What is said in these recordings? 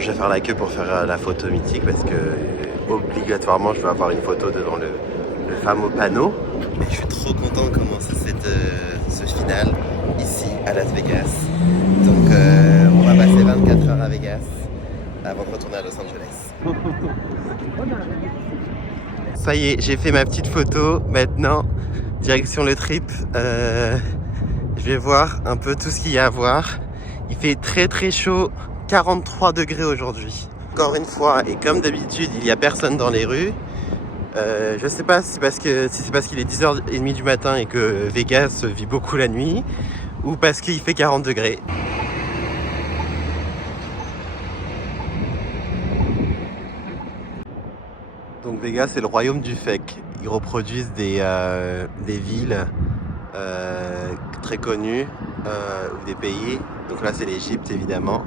je vais faire la queue pour faire la photo mythique parce que obligatoirement je dois avoir une photo devant le fameux panneau. Mais je suis trop content de commencer ce final ici à Las Vegas. Donc on va passer 24 heures à Vegas avant de retourner à Los Angeles. Ça y est, j'ai fait ma petite photo. Maintenant, direction le trip. Je vais voir un peu tout ce qu'il y a à voir. Il fait très très chaud, 43 degrés aujourd'hui. Encore une fois, et comme d'habitude, il n'y a personne dans les rues. Je sais pas si c'est parce qu'il est 10h30 du matin et que Vegas vit beaucoup la nuit, ou parce qu'il fait 40 degrés. Donc Vegas, c'est le royaume du fake. Ils reproduisent des villes très connues ou des pays. Donc là, c'est l'Égypte, évidemment.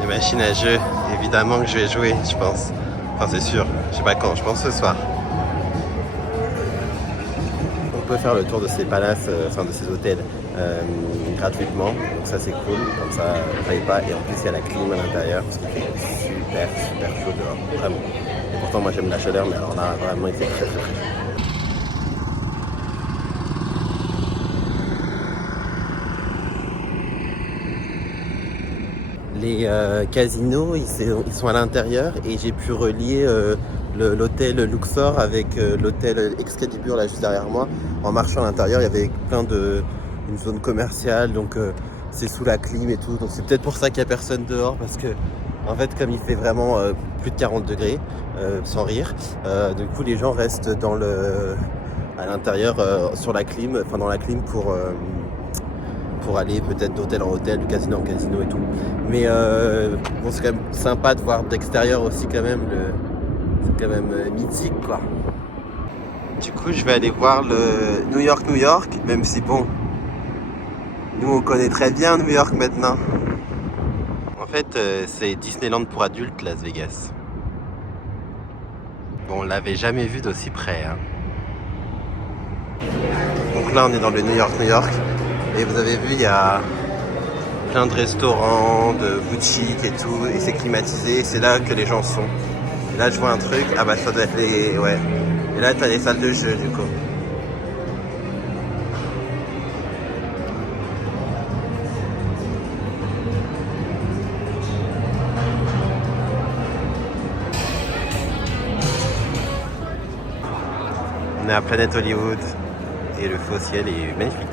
Les machines à jeu, évidemment que je vais jouer, je pense. Enfin, c'est sûr, je sais pas quand, je pense ce soir. On peut faire le tour de ces palaces, de ces hôtels gratuitement, donc ça c'est cool, comme ça on paye pas, et en plus il y a la clim à l'intérieur, parce qu'il fait super chaud dehors, vraiment. Et pourtant moi j'aime la chaleur, mais alors là vraiment il fait très chaud. Les casinos, ils sont à l'intérieur, et j'ai pu relier l'hôtel Luxor avec l'hôtel Excalibur là juste derrière moi. En marchant à l'intérieur, il y avait une zone commerciale, donc c'est sous la clim et tout. Donc c'est peut-être pour ça qu'il n'y a personne dehors, parce que en fait comme il fait vraiment plus de 40 degrés, sans rire, du coup les gens restent à l'intérieur sur la clim, enfin dans la clim pour aller peut-être d'hôtel en hôtel, de casino en casino et tout. Mais bon, c'est quand même sympa de voir d'extérieur aussi quand même, c'est quand même mythique quoi. Du coup je vais aller voir le New York, même si bon, nous on connaît très bien New York maintenant. En fait c'est Disneyland pour adultes Las Vegas. Bon, on l'avait jamais vu d'aussi près hein. Donc là on est dans le New York. Et vous avez vu, il y a plein de restaurants, de boutiques et tout, et c'est climatisé, et c'est là que les gens sont. Et là, je vois un truc, ah bah ça doit être les... ouais. Et là, t'as les salles de jeu, du coup. On est à Planet Hollywood, et le faux ciel est magnifique.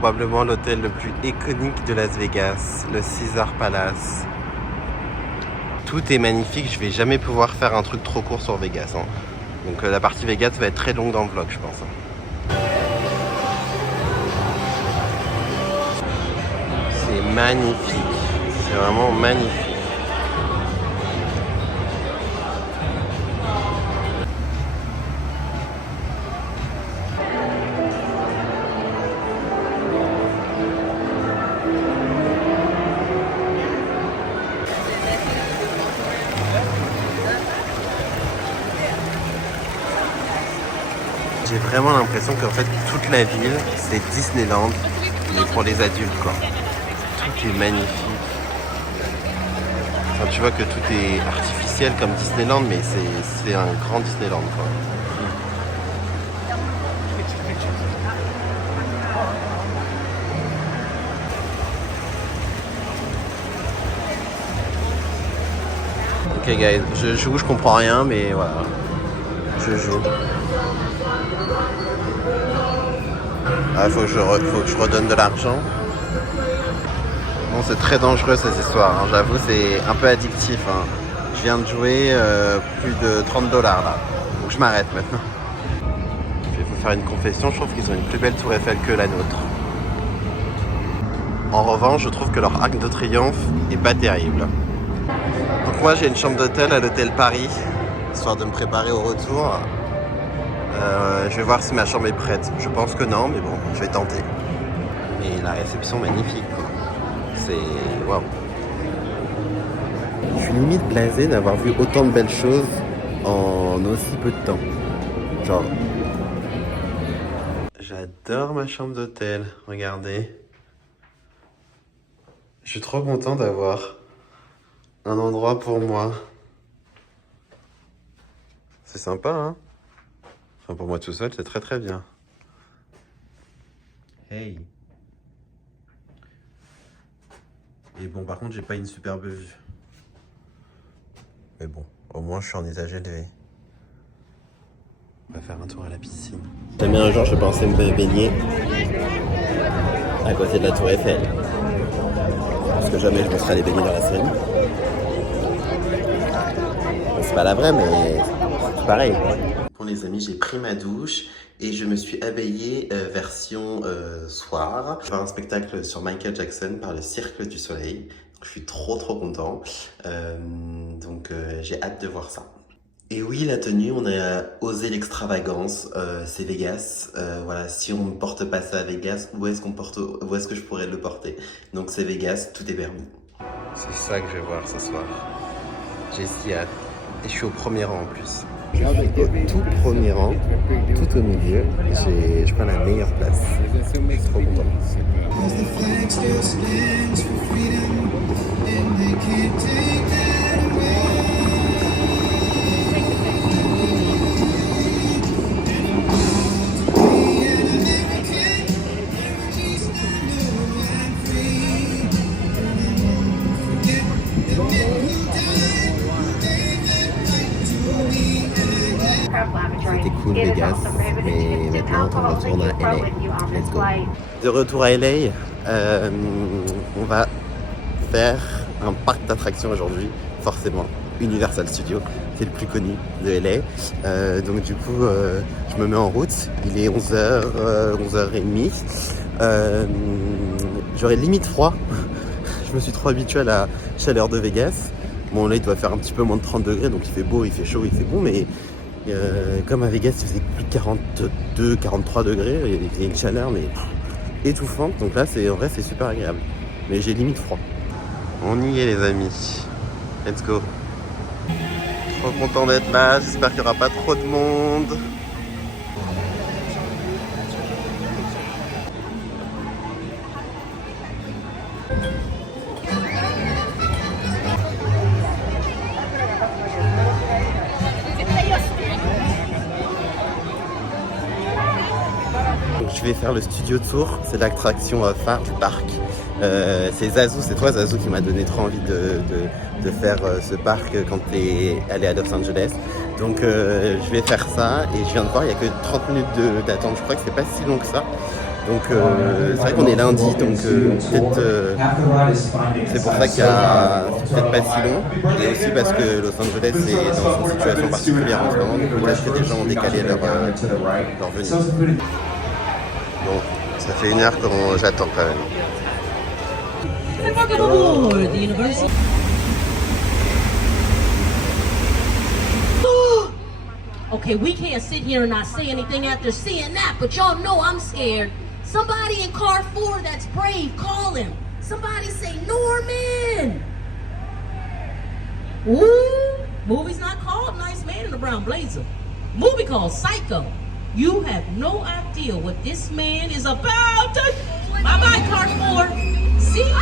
Probablement l'hôtel le plus iconique de Las Vegas, le Caesars Palace. Tout est magnifique, je vais jamais pouvoir faire un truc trop court sur Vegas hein. Donc la partie Vegas va être très longue dans le vlog je pense. C'est magnifique, c'est vraiment magnifique. J'ai vraiment l'impression qu'en fait toute la ville c'est Disneyland, mais pour les adultes quoi. Tout est magnifique. Enfin, tu vois que tout est artificiel comme Disneyland, mais c'est un grand Disneyland quoi. Ok guys, je joue, je comprends rien, mais voilà, je joue. Ah, faut que je redonne de l'argent. Bon, c'est très dangereux ces histoires, hein. J'avoue, c'est un peu addictif. Hein. Je viens de jouer plus de 30 $ là, donc je m'arrête maintenant. Je vais vous faire une confession, je trouve qu'ils ont une plus belle tour Eiffel que la nôtre. En revanche, je trouve que leur arc de triomphe est pas terrible. Donc moi j'ai une chambre d'hôtel à l'hôtel Paris, histoire de me préparer au retour. Je vais voir si ma chambre est prête. Je pense que non, mais bon, je vais tenter. Mais la réception magnifique, quoi. C'est... waouh. Je suis limite blasé d'avoir vu autant de belles choses en aussi peu de temps. Genre... J'adore ma chambre d'hôtel, regardez. Je suis trop content d'avoir un endroit pour moi. C'est sympa, hein? Enfin, pour moi tout seul, c'est très très bien. Hey. Et bon, par contre, j'ai pas une superbe vue. Mais bon, au moins, je suis en étage élevé. On va faire un tour à la piscine. Jamais un jour, je pensais me baigner à côté de la Tour Eiffel. Parce que jamais je me serais allé baigner dans la Seine. C'est pas la vraie, mais c'est pareil. Bon les amis, j'ai pris ma douche et je me suis habillé version soir. Je vais voir un spectacle sur Michael Jackson par le Cirque du Soleil. Je suis trop content. Donc j'ai hâte de voir ça. Et oui, la tenue, on a osé l'extravagance, c'est Vegas. Voilà, si on ne porte pas ça à Vegas, où est-ce que je pourrais le porter? Donc c'est Vegas, tout est permis. C'est ça que je vais voir ce soir. J'ai si hâte. Et je suis au premier rang en plus. Au tout premier rang, tout au milieu, je prends la meilleure place. Je suis trop content. C'était cool Vegas, mais maintenant on retourne à LA. Let's go. De retour à LA, on va faire un parc d'attractions aujourd'hui, forcément. Universal Studios, c'est le plus connu de LA. Donc du coup, je me mets en route. Il est 11h, 11h30. J'aurais limite froid. Je me suis trop habitué à la chaleur de Vegas. Bon là, il doit faire un petit peu moins de 30 degrés, donc il fait beau, il fait chaud, il fait bon, mais comme à Vegas, il faisait plus de 42, 43 degrés, il y a une chaleur mais étouffante, donc là, en vrai, c'est super agréable. Mais j'ai limite froid. On y est les amis. Let's go. Trop content d'être là, j'espère qu'il n'y aura pas trop de monde. Donc, je vais faire le studio tour, c'est l'attraction phare du parc. C'est Zazu, c'est toi Zazu qui m'a donné trop envie de faire ce parc quand tu es allé à Los Angeles. Donc je vais faire ça et je viens de voir, il n'y a que 30 minutes d'attente, je crois que c'est pas si long que ça. Donc c'est vrai qu'on est lundi, donc peut-être c'est pour ça qu'il y a peut-être pas si long, et aussi parce que Los Angeles est dans une situation particulière en ce moment, donc peut-être que des gens ont décalé leur venue. Bon, ça fait 1 heure que j'attends quand même. Okay, we can't sit here and not say anything after seeing that, but y'all know I'm scared. Somebody in car 4 that's brave, call him. Somebody say Norman. Ooh, movie's not called Nice Man in a Brown Blazer. Movie called Psycho. You have no idea what this man is about. Bye-bye, car 4. See ya.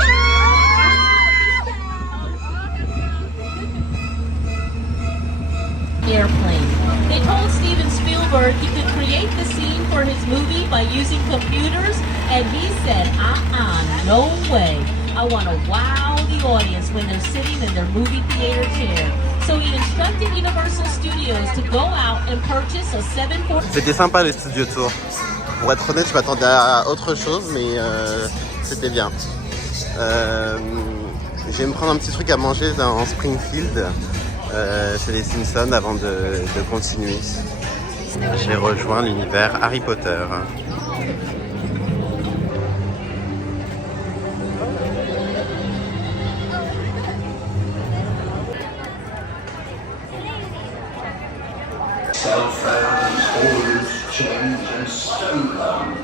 Airplane. They told Steven Spielberg he could create the scene for his movie by using computers, and he said, no way. I want to wow the audience when they're sitting in their movie theater chair. So he instructed Universal Studios to go out and purchase a 740. C'était sympa le studio tour. Pour être honnête, je m'attendais à autre chose, mais c'était bien. Je vais me prendre un petit truc à manger dans Springfield. Chez les Simpsons avant de continuer. J'ai rejoint l'univers Harry Potter. cell phones, oils, change, and so on.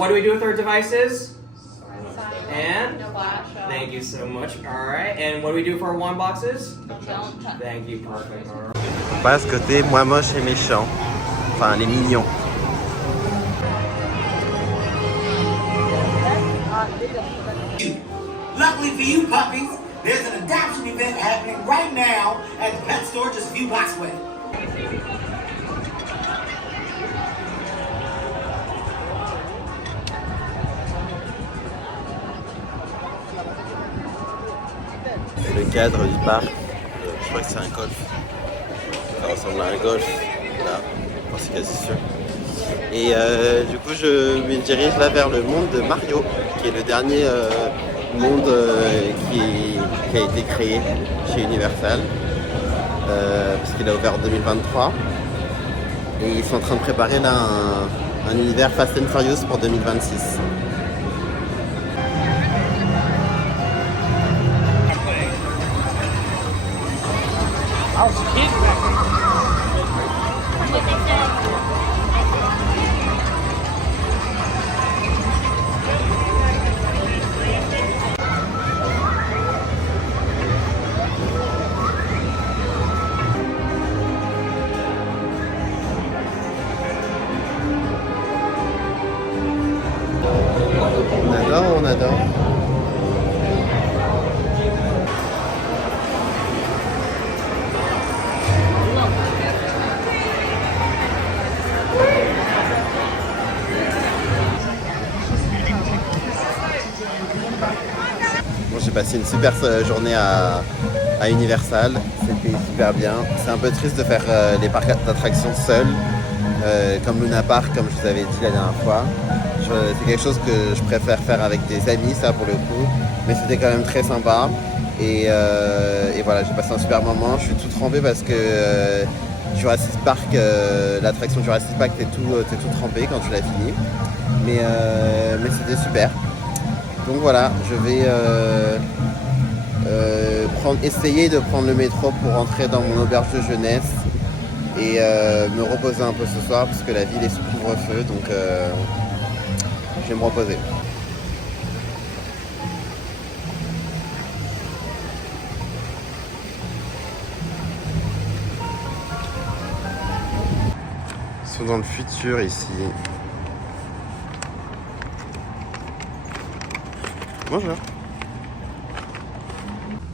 What do we do with our devices? And? Thank you so much. Alright, and what do we do for our wand boxes? Thank you, perfect. All right. On passe côté moi moche et méchant. Enfin, les mignons. Luckily for you puppies, there's an adoption event happening right now at the pet store just a few blocks away. C'est le cadre du parc. Je crois que c'est un golf. Ça ressemble à un golf. Là, je pense que c'est quasi sûr. Et du coup, je me dirige là vers le monde de Mario, qui est le dernier monde qui a été créé chez Universal. Parce qu'il a ouvert en 2023. Et ils sont en train de préparer là un univers Fast and Furious pour 2026. On adore. Bon, j'ai passé une super journée à Universal, c'était super bien. C'est un peu triste de faire les parcs d'attractions seuls, comme Luna Park, comme je vous avais dit la dernière fois. C'est quelque chose que je préfère faire avec des amis, ça pour le coup, mais c'était quand même très sympa. Et voilà, j'ai passé un super moment. Je suis tout trempé parce que Jurassic Park, l'attraction Jurassic Park, t'es tout trempé quand tu l'as fini. Mais c'était super. Donc voilà, je vais essayer de prendre le métro pour rentrer dans mon auberge de jeunesse et me reposer un peu ce soir parce que la ville est sous couvre-feu, donc je vais me reposer. Ils sont dans le futur ici. Bonjour.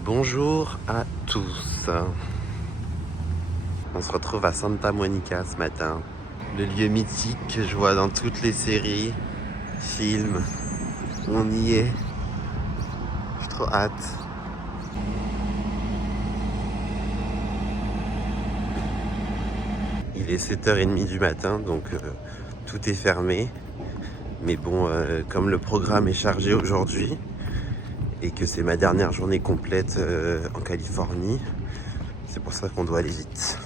Bonjour à tous. On se retrouve à Santa Monica ce matin. Le lieu mythique que je vois dans toutes les séries, films. On y est. J'ai trop hâte. Il est 7h30 du matin, donc tout est fermé. Mais bon, comme le programme est chargé aujourd'hui et que c'est ma dernière journée complète en Californie, c'est pour ça qu'on doit aller vite.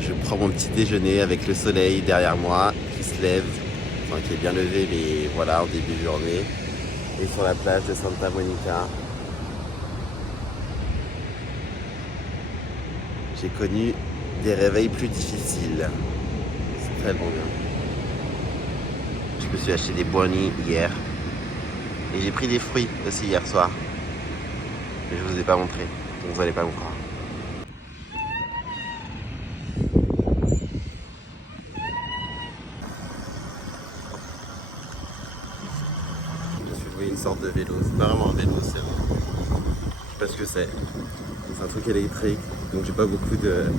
Je prends mon petit déjeuner avec le soleil derrière moi qui se lève, enfin qui est bien levé, mais voilà, en début de journée. Et sur la plage de Santa Monica, j'ai connu des réveils plus difficiles. C'est tellement bien. Je me suis acheté des brownies hier. Et j'ai pris des fruits aussi hier soir. Mais je vous ai pas montré, donc vous n'allez pas me croire. Une sorte de vélo, c'est pas vraiment un vélo, c'est je sais pas ce que c'est. C'est un truc électrique, donc j'ai pas beaucoup de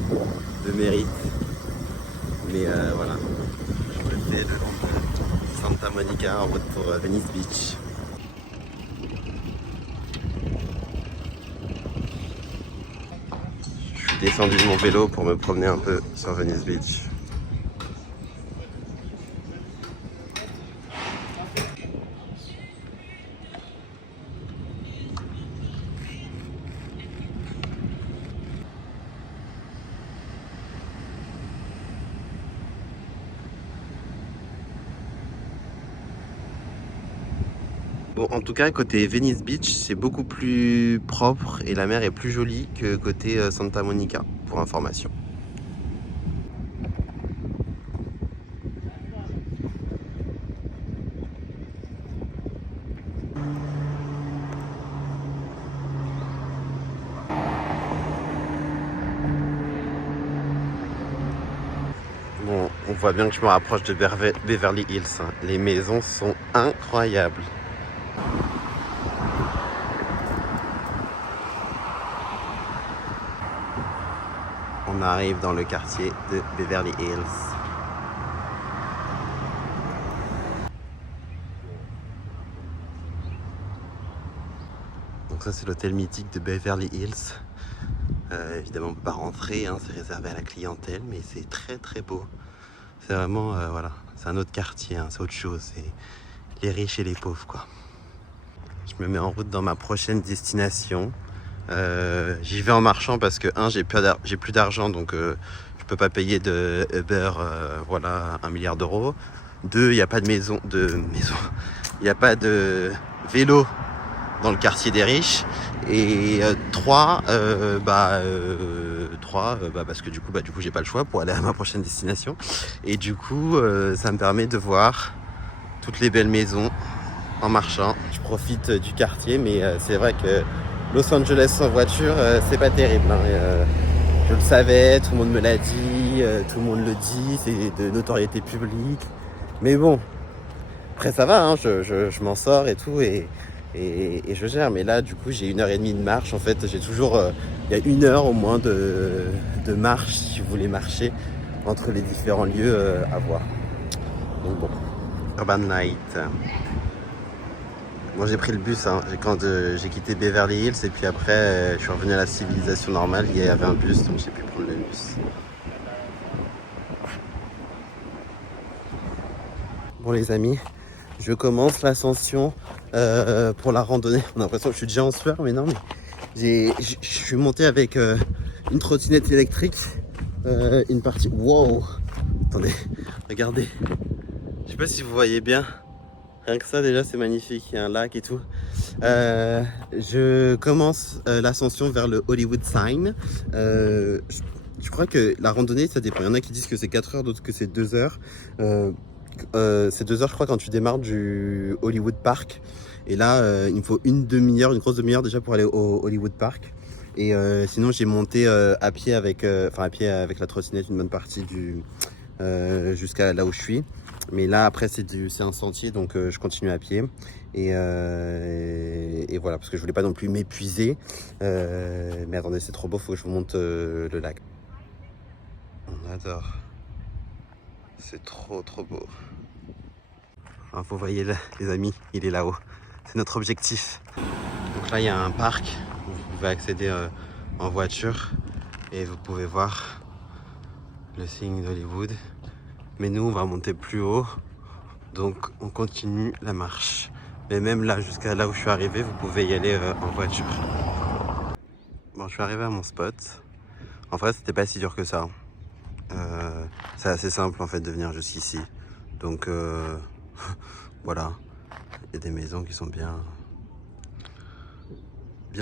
mérite. Mais voilà, je le fais le long de Santa Monica en route pour Venice Beach. Je suis descendu de mon vélo pour me promener un peu sur Venice Beach. Bon, en tout cas, côté Venice Beach, c'est beaucoup plus propre et la mer est plus jolie que côté Santa Monica, pour information. Bon, on voit bien que je me rapproche de Beverly Hills. Hein. Les maisons sont incroyables. On arrive dans le quartier de Beverly Hills. Donc ça c'est l'hôtel mythique de Beverly Hills. Évidemment on peut pas rentrer, hein, c'est réservé à la clientèle, mais c'est très très beau. C'est vraiment, voilà, c'est un autre quartier, hein, c'est autre chose, c'est les riches et les pauvres quoi. Je me mets en route dans ma prochaine destination. J'y vais en marchant parce que j'ai plus d'argent, donc je peux pas payer de Uber, voilà, 1 milliard d'euros. 2, il n'y a pas de maison, il n'y a pas de vélo dans le quartier des riches. Et 3, parce que du coup j'ai pas le choix pour aller à ma prochaine destination. Et du coup ça me permet de voir toutes les belles maisons en marchant. Je profite du quartier, mais c'est vrai que Los Angeles sans voiture, c'est pas terrible. Hein. Je le savais, tout le monde me l'a dit, tout le monde le dit, c'est de notoriété publique. Mais bon, après ça va, hein, je m'en sors et tout, et je gère. Mais là, du coup, j'ai 1h30 de marche. En fait, j'ai toujours, il y a 1 heure au moins de marche, si vous voulez marcher, entre les différents lieux à voir. Donc bon, Urban Night. Bon, j'ai pris le bus hein, quand j'ai quitté Beverly Hills et puis après je suis revenu à la civilisation normale. Il y avait un bus donc j'ai pu prendre le bus. Bon les amis, je commence l'ascension pour la randonnée. On a l'impression que je suis déjà en sueur, mais non, mais je suis monté avec une trottinette électrique, une partie. Wow! Attendez, regardez. Je sais pas si vous voyez bien. Rien que ça déjà c'est magnifique, il y a un lac et tout. Je commence l'ascension vers le Hollywood Sign. Je crois que la randonnée ça dépend. Il y en a qui disent que c'est 4 heures, d'autres que c'est 2 heures. C'est 2 heures je crois quand tu démarres du Hollywood Park. Et là il me faut une grosse demi-heure déjà pour aller au Hollywood Park. Et sinon j'ai monté à pied avec la trottinette une bonne partie jusqu'à là où je suis. Mais là après c'est un sentier donc je continue à pied et voilà parce que je voulais pas non plus m'épuiser. Mais attendez, c'est trop beau, faut que je vous monte le lac. On adore, c'est trop beau. Alors, vous voyez là, les amis, il est là-haut, c'est notre objectif. Donc là il y a un parc où vous pouvez accéder en voiture et vous pouvez voir le signe d'Hollywood. Mais nous, on va monter plus haut, donc on continue la marche. Mais même là, jusqu'à là où je suis arrivé, vous pouvez y aller en voiture. Bon, je suis arrivé à mon spot. En vrai, c'était pas si dur que ça. C'est assez simple en fait de venir jusqu'ici. Donc voilà, il y a des maisons qui sont bien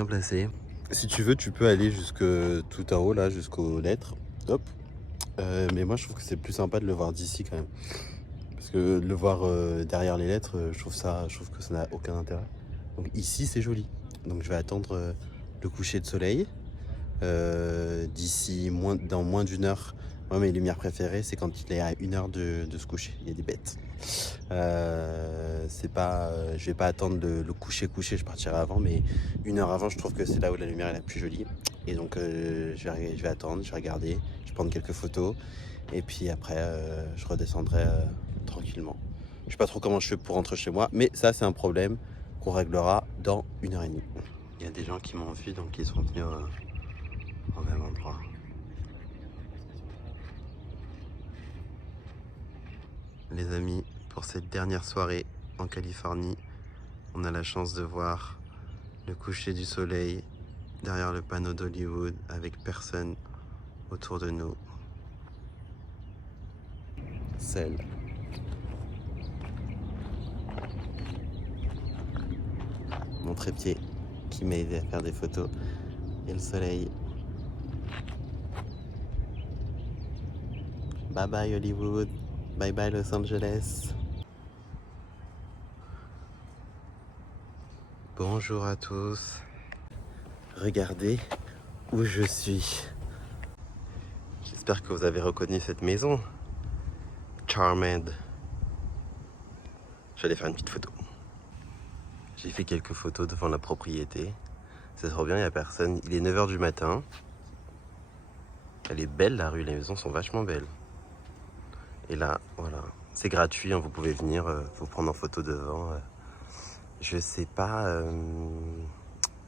placées. Si tu veux, tu peux aller jusque tout en haut là, jusqu'aux lettres. Hop. Mais moi je trouve que c'est plus sympa de le voir d'ici quand même, parce que de le voir derrière les lettres, je trouve que ça n'a aucun intérêt. Donc ici c'est joli, donc je vais attendre le coucher de soleil d'ici dans moins d'1 heure. Moi mes lumières préférées c'est quand il est à 1 heure de se coucher, il y a des bêtes. C'est pas, je vais pas attendre le coucher, je partirai avant, mais 1 heure avant je trouve que c'est là où la lumière est la plus jolie. Et donc je vais attendre, je vais regarder, je vais prendre quelques photos et puis après je redescendrai tranquillement. Je sais pas trop comment je fais pour rentrer chez moi, mais ça c'est un problème qu'on réglera dans 1h30. Il y a des gens qui m'ont vu donc ils sont venus au même endroit. Les amis, pour cette dernière soirée en Californie, on a la chance de voir le coucher du soleil derrière le panneau d'Hollywood avec personne autour de nous. Seul. mon trépied qui m'a aidé à faire des photos. Et le soleil. Bye bye Hollywood. Bye bye Los Angeles. Bonjour à tous. Regardez où je suis. J'espère que vous avez reconnu cette maison. Charmed. J'allais faire une petite photo. J'ai fait quelques photos devant la propriété. C'est trop bien, il n'y a personne. Il est 9h du matin. Elle est belle la rue, les maisons sont vachement belles. Et là, voilà, c'est gratuit, hein, vous pouvez venir vous prendre en photo devant. Je sais pas,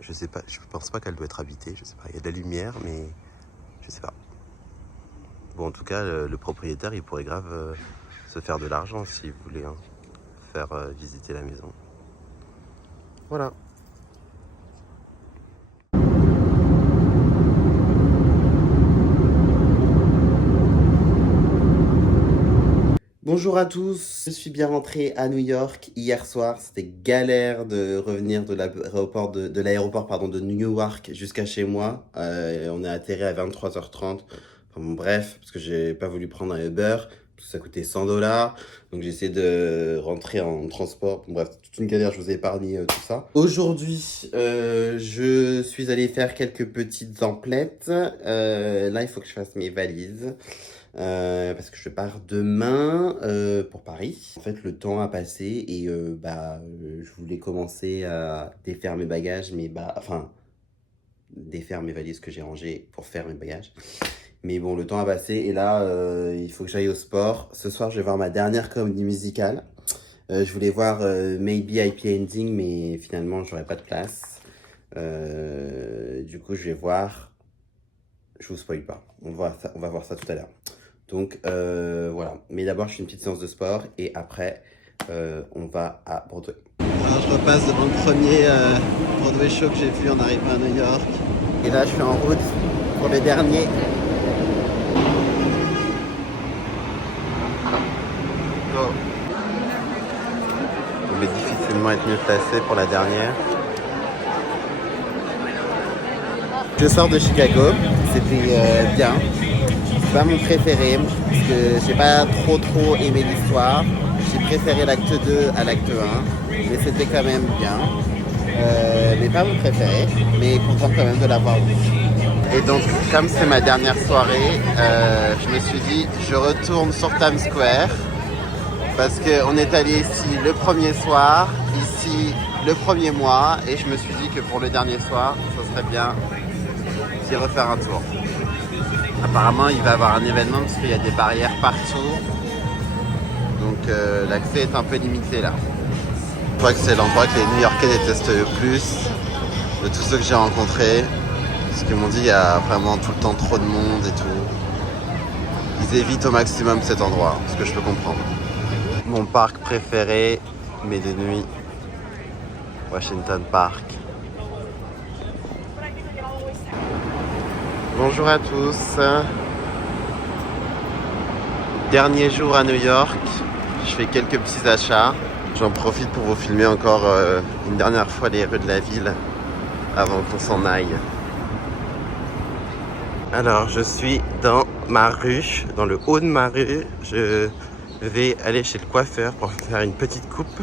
je pense pas qu'elle doit être habitée, je sais pas. Il y a de la lumière, mais je sais pas. Bon, en tout cas, le propriétaire, il pourrait grave se faire de l'argent s'il voulait hein, faire visiter la maison. Voilà. Bonjour à tous, je suis bien rentré à New York hier soir. C'était galère de revenir de l'aéroport de Newark jusqu'à chez moi. On est atterri à 23h30. Enfin, bon, bref, parce que j'ai pas voulu prendre un Uber, parce que ça coûtait $100. Donc j'ai essayé de rentrer en transport. Bon, bref, toute une galère, je vous ai épargné tout ça. Aujourd'hui, je suis allé faire quelques petites emplettes. Là, il faut que je fasse mes valises. Parce que je pars demain pour Paris. En fait, le temps a passé et je voulais commencer à défaire mes bagages, défaire mes valises que j'ai rangées pour faire mes bagages. Mais bon, le temps a passé et là, il faut que j'aille au sport. Ce soir, je vais voir ma dernière comédie musicale. Je voulais voir Maybe Happy Ending, mais finalement, j'aurais pas de place. Du coup, je vais voir. Je vous spoil pas. On va voir ça tout à l'heure. Donc voilà, mais d'abord je fais une petite séance de sport et après on va à Broadway. Alors je repasse devant le premier Broadway show que j'ai vu en arrivant à New York. Et là je suis en route pour le dernier. Go. On va difficilement être mieux placé pour la dernière. Je sors de Chicago, c'était bien. C'est pas mon préféré, parce que j'ai pas trop aimé l'histoire. J'ai préféré l'acte 2 à l'acte 1, mais c'était quand même bien. Mais pas mon préféré, mais content quand même de l'avoir vu. Et donc, comme c'est ma dernière soirée, je me suis dit, je retourne sur Times Square, parce qu'on est allé ici le premier soir, ici le premier mois, et je me suis dit que pour le dernier soir, ça serait bien d'y refaire un tour. Apparemment, il va y avoir un événement parce qu'il y a des barrières partout. Donc l'accès est un peu limité là. Je crois que c'est l'endroit que les New-Yorkais détestent le plus de tous ceux que j'ai rencontrés. Parce qu'ils m'ont dit qu'il y a vraiment tout le temps trop de monde et tout. Ils évitent au maximum cet endroit, ce que je peux comprendre. Mon parc préféré, mais de nuit, Washington Park. Bonjour à tous. Dernier jour à New York. Je fais quelques petits achats. J'en profite pour vous filmer encore une dernière fois les rues de la ville avant qu'on s'en aille. Alors, je suis dans ma rue, dans le haut de ma rue. Je vais aller chez le coiffeur pour faire une petite coupe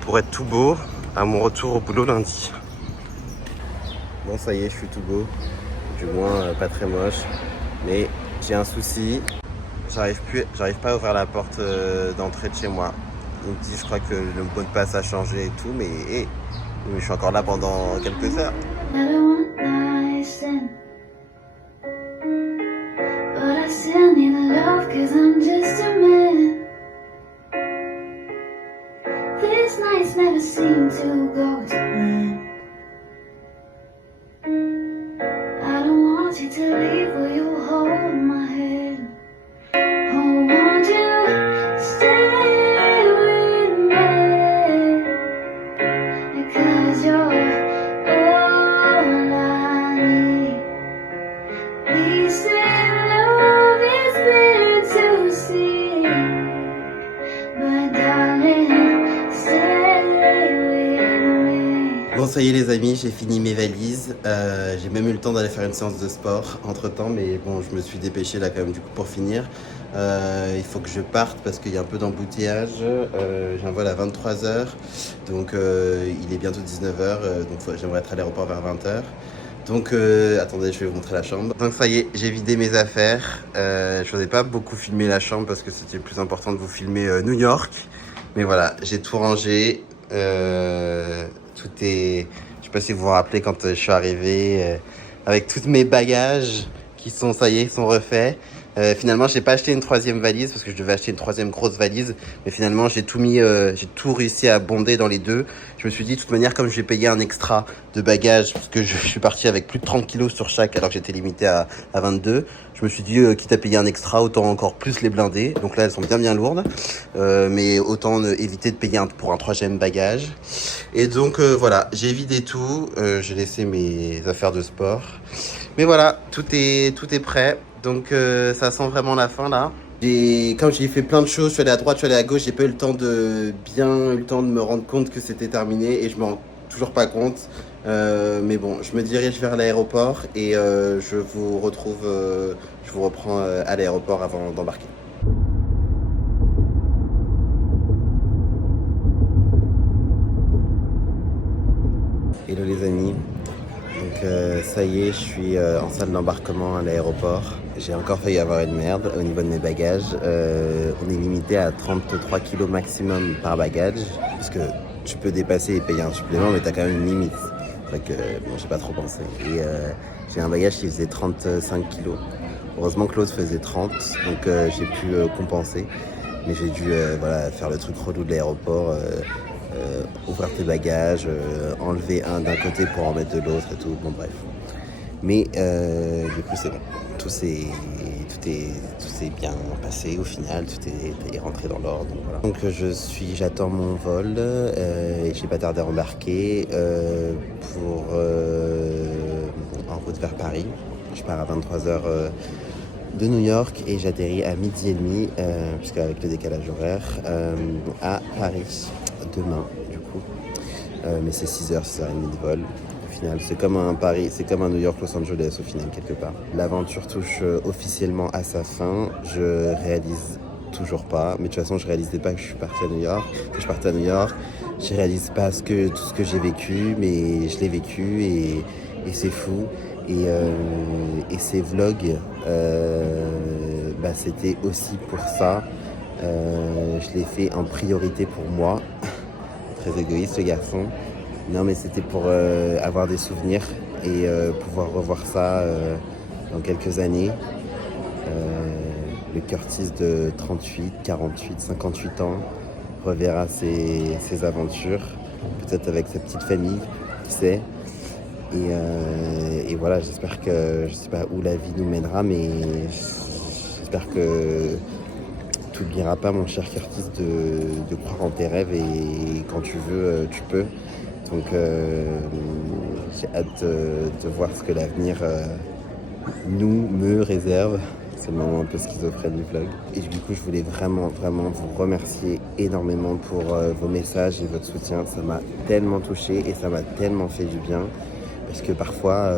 pour être tout beau à mon retour au boulot lundi. Bon, ça y est, je suis tout beau. Du moins pas très moche, mais j'ai un souci, j'arrive pas à ouvrir la porte d'entrée de chez moi. Il me dit, je crois que le mot de passe a changé et tout, mais je suis encore là pendant quelques heures. To leave, will you hold my hand? Oh, won't you stay with me? Because you're all I need. We say love is bitter to see, but darling, stay with me. ça y est les amis, j'ai fini mes valises. J'ai même eu le temps d'aller faire une séance de sport entre temps, mais bon, je me suis dépêché là quand même du coup pour finir. Il faut que je parte parce qu'il y a un peu d'embouteillage. J'ai un vol à 23h, donc il est bientôt 19h, donc j'aimerais être à l'aéroport vers 20h. Donc attendez, je vais vous montrer la chambre. Donc ça y est, j'ai vidé mes affaires. Je n'osais pas beaucoup filmer la chambre parce que c'était plus important de vous filmer New York. Mais voilà, j'ai tout rangé. Tout est... Je sais pas si vous vous rappelez quand je suis arrivé avec tous mes bagages qui sont, ça y est, sont refaits. Finalement, j'ai pas acheté une troisième valise parce que je devais acheter une troisième grosse valise. Mais finalement, j'ai tout réussi à bonder dans les deux. Je me suis dit, de toute manière, comme je vais payer un extra de bagages, parce que je suis parti avec plus de 30 kilos sur chaque, alors que j'étais limité à 22. Je me suis dit, quitte à payer un extra, autant encore plus les blinder. Donc là, elles sont bien lourdes. Mais autant éviter de payer pour un troisième bagage. Et donc, voilà, j'ai vidé tout. J'ai laissé mes affaires de sport. Mais voilà, tout est prêt. Donc ça sent vraiment la fin là. Comme j'ai fait plein de choses, je suis allé à droite, je suis allé à gauche, j'ai pas eu le temps de me rendre compte que c'était terminé et je me rends toujours pas compte. Mais bon, je me dirige vers l'aéroport et je vous reprends à l'aéroport avant d'embarquer. Hello les amis. Donc ça y est, je suis en salle d'embarquement à l'aéroport. J'ai encore failli avoir une merde au niveau de mes bagages. On est limité à 33 kilos maximum par bagage. Parce que tu peux dépasser et payer un supplément, mais t'as quand même une limite. Donc bon, j'ai pas trop pensé. Et j'ai un bagage qui faisait 35 kilos. Heureusement que l'autre faisait 30, donc j'ai pu compenser. Mais j'ai dû voilà, faire le truc relou de l'aéroport. Ouvrir tes bagages, enlever un d'un côté pour en mettre de l'autre et tout, bon bref. Mais du coup c'est bon, tout s'est bien passé au final, tout est rentré dans l'ordre. Donc, voilà. Donc j'attends mon vol et j'ai pas tardé à embarquer en route vers Paris. Je pars à 23h de New York et j'atterris à 12h30, puisqu'avec le décalage horaire, à Paris. Demain du coup, mais c'est 6h, 6h30 de vol. Au final, c'est comme un Paris, c'est comme un New York, Los Angeles au final quelque part. L'aventure touche officiellement à sa fin. Je réalise toujours pas, mais de toute façon, je réalisais pas que je suis parti à New York, que je partais à New York. Je réalise pas tout ce que j'ai vécu, mais je l'ai vécu et c'est fou. Et ces vlogs, c'était aussi pour ça. Je l'ai fait en priorité pour moi. Très égoïste ce garçon. Non mais c'était pour avoir des souvenirs et pouvoir revoir ça dans quelques années. Le Curtis de 38, 48, 58 ans reverra ses aventures, peut-être avec sa petite famille, qui sait. Et voilà, j'espère que, je sais pas où la vie nous mènera, mais j'espère que tu n'oublieras pas, mon cher Curtis, de croire en tes rêves et quand tu veux, tu peux. Donc j'ai hâte de voir ce que l'avenir me réserve. C'est le moment un peu schizophrène du vlog. Et du coup, je voulais vraiment vous remercier énormément pour vos messages et votre soutien. Ça m'a tellement touché et ça m'a tellement fait du bien. Parce que parfois,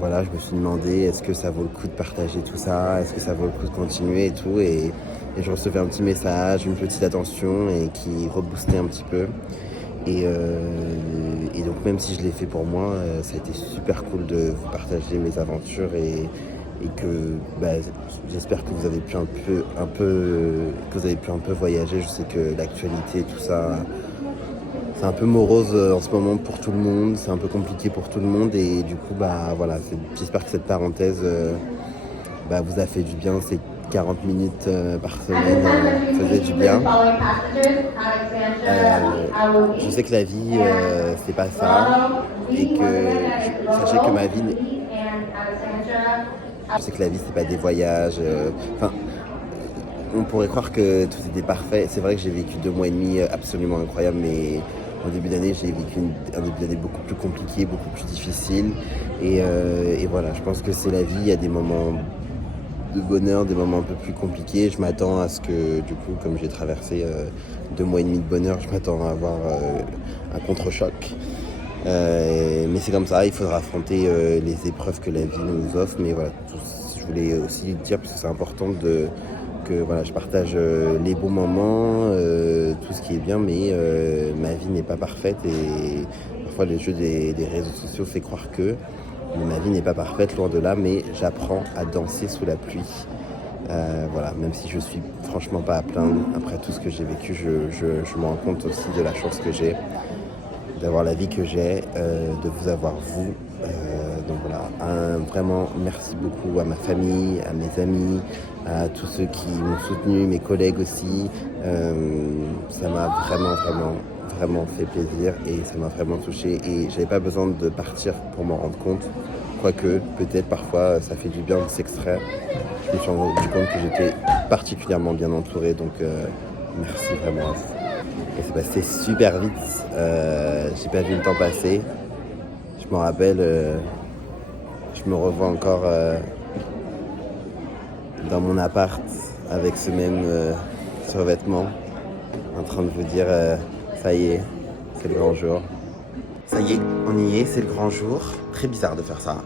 voilà, je me suis demandé est-ce que ça vaut le coup de partager tout ça, est-ce que ça vaut le coup de continuer et tout. Et je recevais un petit message, une petite attention et qui reboostait un petit peu. Et donc même si je l'ai fait pour moi, ça a été super cool de vous partager mes aventures et que j'espère que vous avez pu un peu voyager. Je sais que l'actualité, tout ça, c'est un peu morose en ce moment pour tout le monde, c'est un peu compliqué pour tout le monde et du coup voilà, j'espère que cette parenthèse vous a fait du bien, ces 40 minutes par semaine faisait du bien. Je sais que la vie c'est pas ça et que sachez que ma vie, je sais que la vie c'est pas des voyages, on pourrait croire que tout était parfait. C'est vrai que j'ai vécu 2 mois et demi absolument incroyables, mais en début d'année, j'ai vécu un début d'année beaucoup plus compliqué, beaucoup plus difficile. Et voilà, je pense que c'est la vie. Il y a des moments de bonheur, des moments un peu plus compliqués. Je m'attends à ce que, du coup, comme j'ai traversé 2 mois et demi de bonheur, je m'attends à avoir un contre-choc. Mais c'est comme ça, il faudra affronter les épreuves que la vie nous offre. Mais voilà, je voulais aussi dire, parce que c'est important que voilà, je partage les bons moments, tout ce qui est bien, mais ma vie n'est pas parfaite et parfois le jeu des réseaux sociaux fait croire que ma vie n'est pas parfaite, loin de là, mais j'apprends à danser sous la pluie. Voilà, même si je suis franchement pas à plaindre, après tout ce que j'ai vécu, je me rends compte aussi de la chance que j'ai d'avoir la vie que j'ai, de vous avoir vous. Donc voilà, vraiment merci beaucoup à ma famille, à mes amis, à tous ceux qui m'ont soutenu, mes collègues aussi. Ça m'a vraiment fait plaisir et ça m'a vraiment touché et j'avais pas besoin de partir pour m'en rendre compte. Quoique, peut-être parfois ça fait du bien de s'extraire. Je me suis rendu compte que j'étais particulièrement bien entouré, donc merci vraiment à vous. Et c'est passé super vite, j'ai pas vu le temps passer. Je me rappelle, je me revois encore dans mon appart avec ce même survêtement, en train de vous dire ça y est, c'est le grand jour. Ça y est, on y est, c'est le grand jour. Très bizarre de faire ça.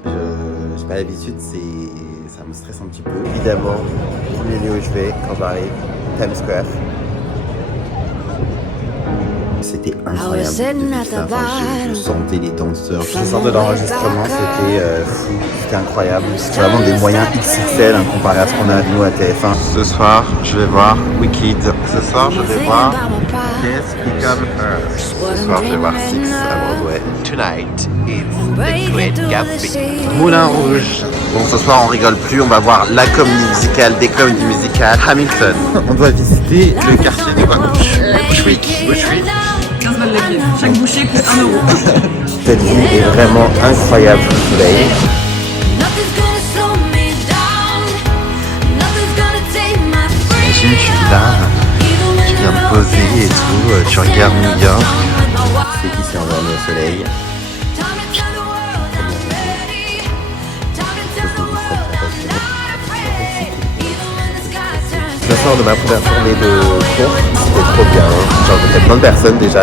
J'ai pas l'habitude, ça me stresse un petit peu. Évidemment, premier lieu où je vais quand j'arrive, Times Square. C'était incroyable depuis ça. Enfin, je sentais les danseurs. Je sors de l'enregistrement, c'était fou, c'était incroyable. C'était vraiment des moyens XXL comparé à ce qu'on a nous à TF1. Ce soir, je vais voir Wicked. Ce soir, je vais voir Despicable Earth. Ce soir, je vais voir Six à Broadway. Tonight, it's The Great Gatsby. Moulin Rouge. Bon, ce soir, on rigole plus. On va voir la comédie musicale, des comédies musicales. Hamilton. On doit visiter le quartier de quoi Bushwick. Bushwick. 15 balles la pièce. Chaque bouchée coûte 1 euro. Cette ville est vraiment incroyable sous le soleil. Imagine, je suis là, tu viens me poser et tout, tu regardes New York. C'est qui s'est endormi au soleil. Je sors de ma première journée de cours, c'était trop bien, j'ai rencontré plein de personnes déjà.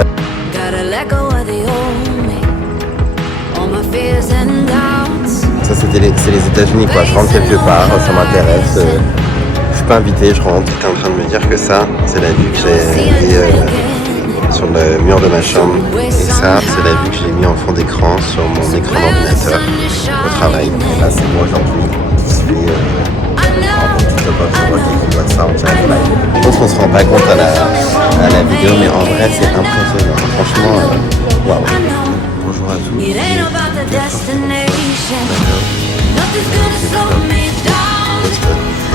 Ça c'est les États-Unis quoi, je rentre quelque part, ça m'intéresse, je suis pas invité, je rentre. J'étais en train de me dire que ça, c'est la vue que j'ai mis sur le mur de ma chambre et ça, c'est la vue que j'ai mis en fond d'écran sur mon écran d'ordinateur au travail. Et là c'est moi aujourd'hui, je pense qu'on se rend pas compte à la vidéo, mais en vrai c'est impressionnant. Franchement, waouh. Bonjour à tous.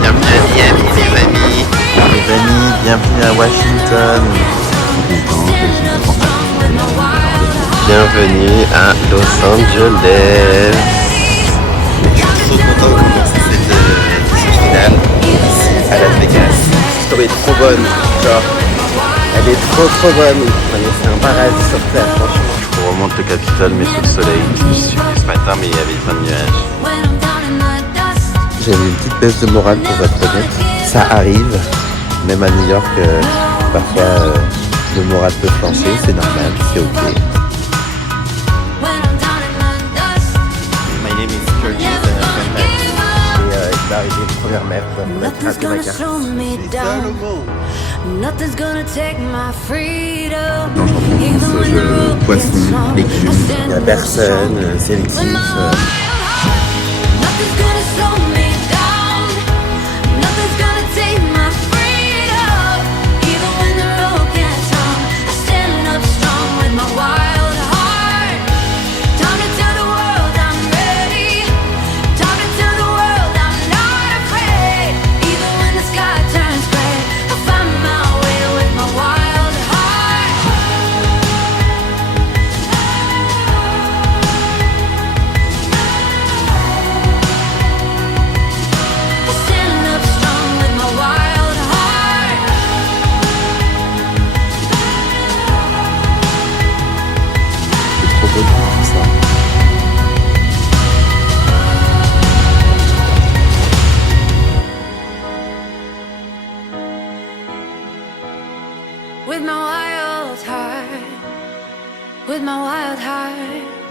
Bienvenue à Miami les amis. Les amis, bienvenue à Washington. Bienvenue à Los Angeles. Je suis trop content de commencer cette finale à Las Vegas. Cette story est trop bonne, genre elle est trop bonne. C'est un paradis sur terre, franchement. Je remonte le Capitole mais sous le soleil. Je suis venu ce matin mais il y avait plein de nuages. J'avais une petite baisse de morale pour être honnête. Ça arrive, même à New York, parfois le moral peut flancher, c'est normal, c'est ok. My name is Curtis and il va arriver une première mère pour la craquer ma carte. C'est ça le mot. Non, je rencontre poisson, légumes, il y a personne, c'est l'équipe. with my wild heart.